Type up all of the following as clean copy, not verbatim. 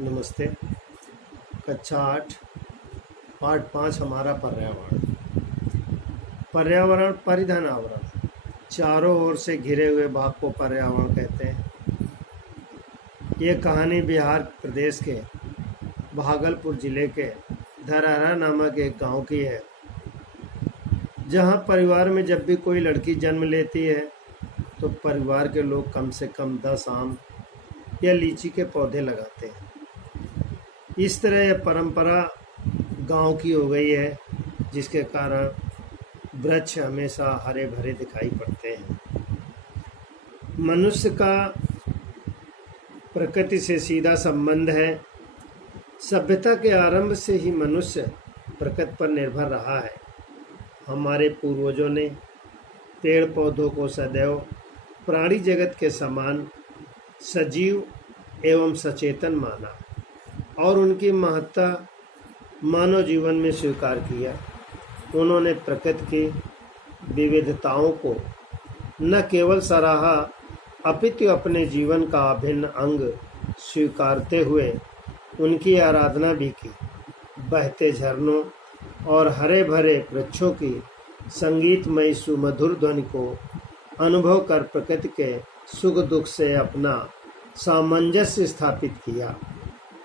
नमस्ते। कक्षा 8 पाठ 5 हमारा पर्यावरण परिधन आवरण। चारों ओर से घिरे हुए भाग को पर्यावरण कहते हैं। ये कहानी बिहार प्रदेश के भागलपुर जिले के धरहरा नामक एक गांव की है, जहां परिवार में जब भी कोई लड़की जन्म लेती है तो परिवार के लोग कम से कम 10 आम या लीची के पौधे लगाते हैं। इस तरह यह परंपरा गांव की हो गई है, जिसके कारण वृक्ष हमेशा हरे भरे दिखाई पड़ते हैं। मनुष्य का प्रकृति से सीधा संबंध है। सभ्यता के आरंभ से ही मनुष्य प्रकृति पर निर्भर रहा है। हमारे पूर्वजों ने पेड़ पौधों को सदैव प्राणी जगत के समान सजीव एवं सचेतन माना और उनकी महत्ता मानव जीवन में स्वीकार किया। उन्होंने प्रकृति की विविधताओं को न केवल सराहा, अपितु अपने जीवन का अभिन्न अंग स्वीकारते हुए उनकी आराधना भी की। बहते झरनों और हरे भरे वृक्षों की संगीतमयी सुमधुर ध्वनि को अनुभव कर प्रकृति के सुख दुख से अपना सामंजस्य स्थापित किया।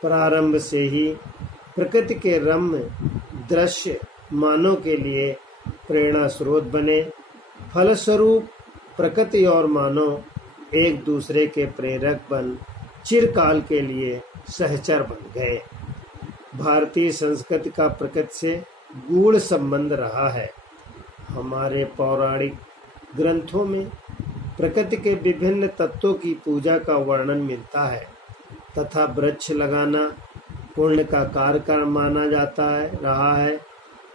प्रारंभ से ही प्रकृति के रम्य दृश्य मानव के लिए प्रेरणा स्रोत बने। फलस्वरूप प्रकृति और मानव एक दूसरे के प्रेरक बन चिरकाल के लिए सहचर बन गए। भारतीय संस्कृति का प्रकृति से गूढ़ संबंध रहा है। हमारे पौराणिक ग्रंथों में प्रकृति के विभिन्न तत्वों की पूजा का वर्णन मिलता है तथा वृक्ष लगाना पुण्य का कार्य माना जाता रहा है।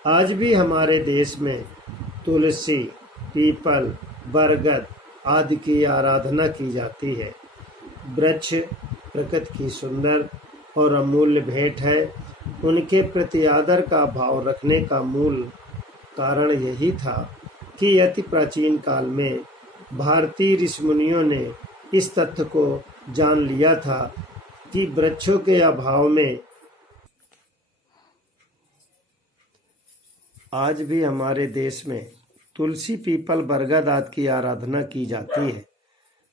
आज भी हमारे देश में तुलसी, पीपल, बरगद आदि की आराधना की जाती है। वृक्ष प्रकृति की सुंदर और अमूल्य भेंट है। उनके प्रति आदर का भाव रखने का मूल कारण यही था कि अति प्राचीन काल में भारतीय ऋषिमुनियों ने इस तथ्य को जान लिया था कि वृक्षों के अभाव में आज भी हमारे देश में तुलसी, पीपल, बरगद आदि की आराधना की जाती है।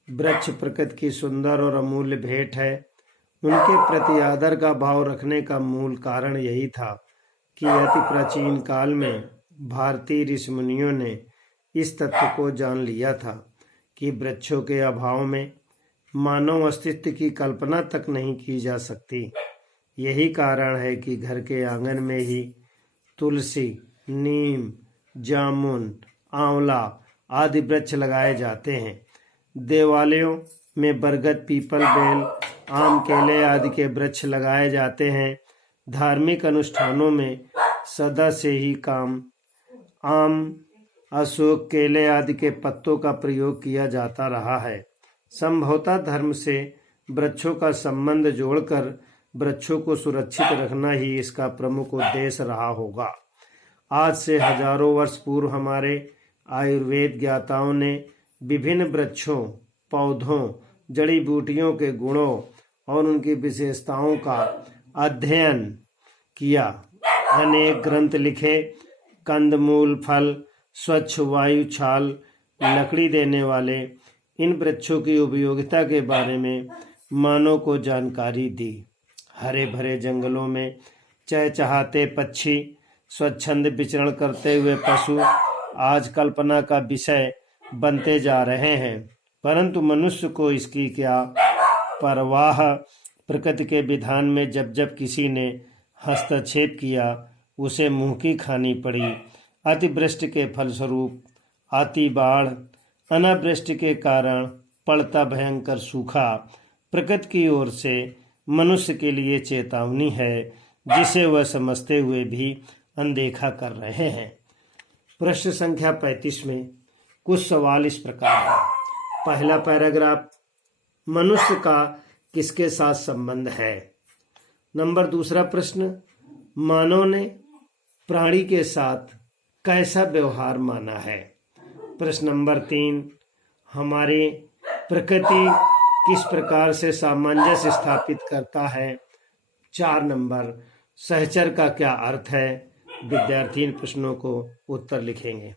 वृक्ष प्रकृति की सुंदर और अमूल्य भेंट है। उनके प्रति आदर का भाव रखने का मूल कारण यही था कि अति प्राचीन काल में भारतीय ऋषिमुनियों ने इस तथ्य को जान लिया था कि वृक्षों के अभाव में मानव अस्तित्व की कल्पना तक नहीं की जा सकती। यही कारण है कि घर के आंगन में ही तुलसी, नीम, जामुन, आंवला आदि वृक्ष लगाए जाते हैं। देवालयों में बरगद, पीपल, बेल, आम, केले आदि के वृक्ष लगाए जाते हैं। धार्मिक अनुष्ठानों में सदा से ही आम, अशोक, केले आदि के पत्तों का प्रयोग किया जाता रहा है। संभवतः धर्म से वृक्षों का संबंध जोड़कर वृक्षों को सुरक्षित रखना ही इसका प्रमुख उद्देश्य रहा होगा। आज से हजारों वर्ष पूर्व हमारे आयुर्वेद ज्ञाताओं ने विभिन्न वृक्षों, पौधों, जड़ी बूटियों के गुणों और उनकी विशेषताओं का अध्ययन किया। अनेक ग्रंथ लिखे। कंदमूल, फल, स्वच्छ वायु, छाल, लकड़ी देने वाले इन वृक्षों की उपयोगिता के बारे में मानव को जानकारी दी। हरे भरे जंगलों में चहचहाते पक्षी, स्वच्छंद विचरण करते हुए पशु आज कल्पना का विषय बनते जा रहे हैं, परंतु मनुष्य को इसकी क्या परवाह। प्रकृति के विधान में जब जब किसी ने हस्तक्षेप किया उसे मुंह की खानी पड़ी। अतिवृष्टि के फलस्वरूप आती बाढ़, अनावृष्टि के कारण पड़ता भयंकर सूखा प्रकृति की ओर से मनुष्य के लिए चेतावनी है, जिसे वह समझते हुए भी अनदेखा कर रहे हैं। प्रश्न संख्या 35 में कुछ सवाल इस प्रकार है। पहला पैराग्राफ, मनुष्य का किसके साथ संबंध है। नंबर दूसरा प्रश्न, मानव ने प्राणी के साथ कैसा व्यवहार माना है। प्रश्न नंबर 3, हमारी प्रकृति किस प्रकार से सामंजस्य स्थापित करता है। 4 नंबर, सहचर का क्या अर्थ है। विद्यार्थी इन प्रश्नों को उत्तर लिखेंगे।